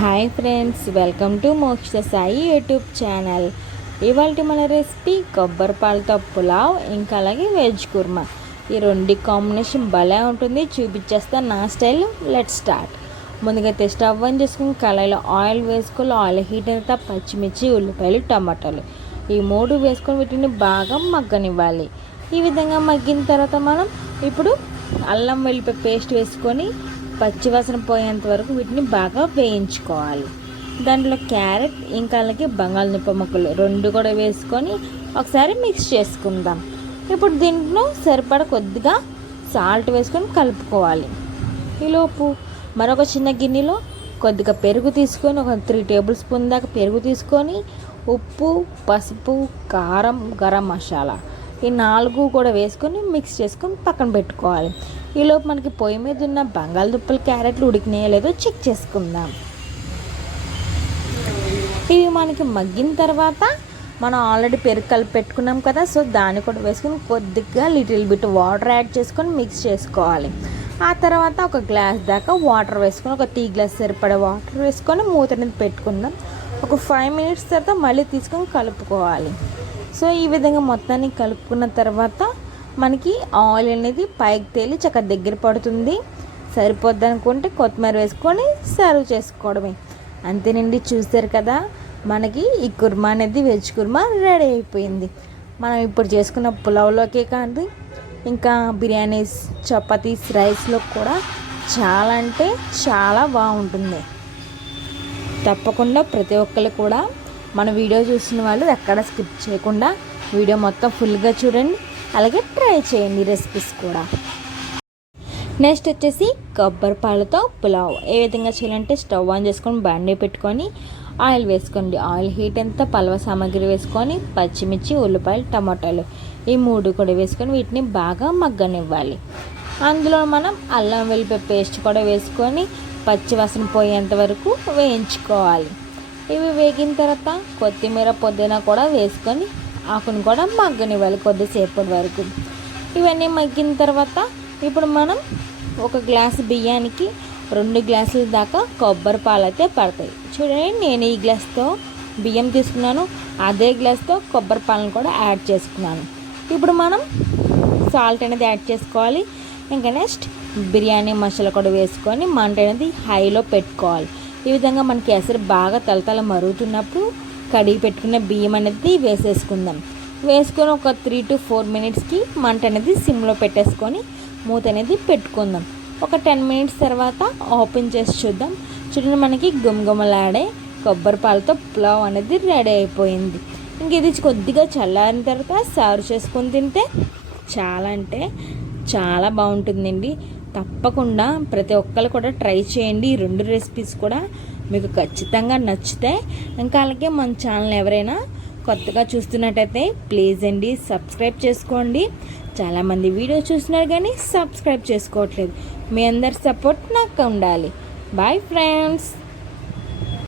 Hi friends, welcome to మోక్ష Sai YouTube channel. ఇవాళ మన రెసిపీ కొబ్బరి పాలతో పులావ్, ఇంకా అలాగే వెజ్ కుర్మా. ఈ రెండు కాంబినేషన్ భలే ఉంటుంది. చూపించేస్తా నా స్టైల్. Let start. ముందుగా స్టవ్ ఆన్ చేసుకుని కళాయిలో ఆయిల్ వేసుకొని, ఆయిల్ హీట్ అయిన పచ్చిమిర్చి, ఉల్లిపాయలు, టమాటాలు ఈ మూడు వేసుకొని వీటిని బాగా మగ్గనివ్వాలి. ఈ విధంగా మగ్గిన తర్వాత మనం ఇప్పుడు అల్లం వెల్లిపాయ పేస్ట్ వేసుకొని పచ్చివాసన పోయేంత వరకు వీటిని బాగా వేయించుకోవాలి. దాంట్లో క్యారెట్, ఇంకా అలాగే బంగాళదుంప ముక్కలు రెండు కూడా వేసుకొని ఒకసారి మిక్స్ చేసుకుందాం. ఇప్పుడు దీంట్లో సరిపడ కొద్దిగా సాల్ట్ వేసుకొని కలుపుకోవాలి. ఈలోపు మరొక చిన్న గిన్నెలో కొద్దిగా పెరుగు తీసుకొని ఒక 3 టేబుల్ స్పూన్ దాకా పెరుగు తీసుకొని ఉప్పు, పసుపు, కారం, గరం మసాలా ఈ 4 కూడా వేసుకొని మిక్స్ చేసుకొని పక్కన పెట్టుకోవాలి. ఈలోపు మనకి పొయ్యి మీద ఉన్న బంగాళదుంపలు, క్యారెట్లు ఉడికినాయో లేదో చెక్ చేసుకుందాం. ఇవి మనకి మగ్గిన తర్వాత మనం ఆల్రెడీ పెరుగు కలిపి పెట్టుకున్నాం కదా, సో దాన్ని కూడా వేసుకొని కొద్దిగా లిటిల్ బిట్ వాటర్ యాడ్ చేసుకొని మిక్స్ చేసుకోవాలి. ఆ తర్వాత ఒక గ్లాస్ దాకా వాటర్ వేసుకొని, ఒక టీ గ్లాస్ సరిపడే వాటర్ వేసుకొని మూత అనేది పెట్టుకుందాం. ఒక 5 మినిట్స్ తర్వాత మళ్ళీ తీసుకొని కలుపుకోవాలి. సో ఈ విధంగా మొత్తాన్ని కలుపుకున్న తర్వాత మనకి ఆయిల్ అనేది పైకి తేలి చక్కగా దగ్గర పడుతుంది. సరిపోద్ది అనుకుంటే కొత్తిమీర వేసుకొని సర్వ్ చేసుకోవడమే. అంతేనండి, చూసారు కదా, మనకి ఈ కుర్మా అనేది వెజ్ కుర్మా రెడీ అయిపోయింది. మనం ఇప్పుడు చేసుకున్న పులావ్లోకే కాదు, ఇంకా బిర్యానీస్, చపాతీస్, రైస్లో కూడా చాలా అంటే చాలా బాగుంటుంది. తప్పకుండా ప్రతి ఒక్కరు కూడా మన వీడియో చూసిన వాళ్ళు ఎక్కడ స్కిప్ చేయకుండా వీడియో మొత్తం ఫుల్గా చూడండి. అలాగే ట్రై చేయండి రెసిపీస్ కూడా. నెక్స్ట్ వచ్చేసి కొబ్బరి పాలతో పులావ్ ఏ విధంగా చేయాలంటే స్టవ్ ఆన్ చేసుకొని బాండీ పెట్టుకొని ఆయిల్ వేసుకోండి. ఆయిల్ హీట్ అంతా పలవ సామాగ్రి వేసుకొని పచ్చిమిర్చి, ఉల్లిపాయలు, టమాటాలు ఈ 3 కూడా వేసుకొని వీటిని బాగా మగ్గనివ్వాలి. అందులో మనం అల్లం వెల్లిపాయ పేస్ట్ కూడా వేసుకొని పచ్చివాసన పోయేంత వరకు వేయించుకోవాలి. ఇవి వేగిన తర్వాత కొత్తిమీర, పుదీనా కూడా వేసుకొని ఆకును కూడా మగ్గనివ్వాలి కొద్దిసేపటి వరకు. ఇవన్నీ మగ్గిన తర్వాత ఇప్పుడు మనం ఒక గ్లాసు బియ్యానికి 2 గ్లాసుల దాకా కొబ్బరి పాలు అయితే పడతాయి. చూడండి, నేను ఈ గ్లాస్తో బియ్యం తీసుకున్నాను, అదే గ్లాస్తో కొబ్బరి పాలను కూడా యాడ్ చేసుకున్నాను. ఇప్పుడు మనం సాల్ట్ అనేది యాడ్ చేసుకోవాలి. ఇంకా నెక్స్ట్ బిర్యానీ మసాలా కూడా వేసుకొని మంట అనేది హైలో పెట్టుకోవాలి. ఈ విధంగా మనకి ఎసరు బాగా తలతల మరుగుతున్నప్పుడు కడిగి పెట్టుకున్న బియ్యం అనేది వేసేసుకుందాం. వేసుకొని ఒక 3 to 4 మినిట్స్కి మంట అనేది సిమ్లో పెట్టేసుకొని మూత అనేది పెట్టుకుందాం. ఒక 10 మినిట్స్ తర్వాత ఓపెన్ చేసి చూద్దాం. చూడండి, మనకి గుమగుమలాడే కొబ్బరి పాలతో పులావ్ అనేది రెడీ అయిపోయింది. ఇంక ఇది కొద్దిగా చల్లారిన తర్వాత సర్వ్ చేసుకొని తింటే చాలా అంటే చాలా బాగుంటుందండి. తప్పకుండా ప్రతి ఒక్కరు కూడా ట్రై చేయండి. ఈ 2 రెసిపీస్ కూడా మీకు ఖచ్చితంగా నచ్చుతాయి. ఇంకా అలాగే మన ఛానల్ ఎవరైనా కొత్తగా చూస్తున్నట్టయితే ప్లీజ్ అండి సబ్స్క్రైబ్ చేసుకోండి. చాలామంది వీడియో చూస్తున్నారు కానీ సబ్స్క్రైబ్ చేసుకోవట్లేదు. మీ అందరి సపోర్ట్ నాకు ఉండాలి. Bye friends.